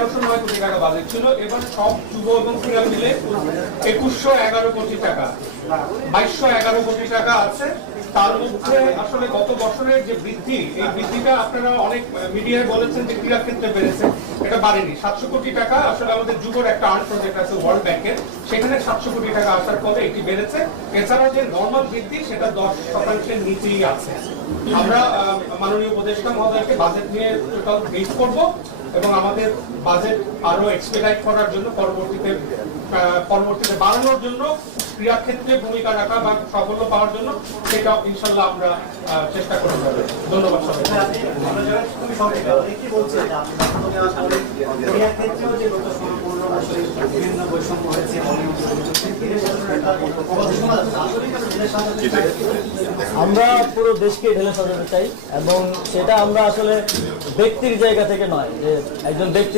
1109 কোটি টাকা বাজেট ছিল। এবার সব যুব এবং ক্রীড়া মিলে 2111 কোটি টাকা, 2211 কোটি টাকা আছে। তার মধ্যে আসলে গত বছরের যে বৃদ্ধি, এই বৃদ্ধিটা আপনারা অনেক মিডিয়ায় বলেছেন যে ক্রীড়া ক্ষেত্রে বেড়েছে, এটা বাড়েনি। 700 কোটি টাকা আসলে আমাদের যুবর একটা আর্ট প্রজেক্ট আছে ওয়ার্ল্ড ব্যাংকের, সেখানে 700 কোটি টাকা আসার পরে এটি বেড়েছে। এছাড়া যে নর্মাল বৃদ্ধি সেটা 10%-এর নিচেই আছে। আমরা মাননীয় উপদেষ্টা মহোদয়কে বাজেট নিয়ে টোটাল ব্রিফ করব এবং আমাদের বাজেট আরো এক্সপেডাইট করার জন্য পরবর্তীতে বাড়ানোর জন্য, ক্রীড়া ক্ষেত্রে ভূমিকা রাখা বা সাফল্য পাওয়ার জন্য সেটা ইনশাল্লাহ আমরা চেষ্টা করে যাবো। ধন্যবাদ সবাই। আমরা পুরো দেশকে ঢেলে সাজাতে চাই এবং সেটা আমরা আসলে ব্যক্তির জায়গা থেকে নয়, যে একজন ব্যক্তি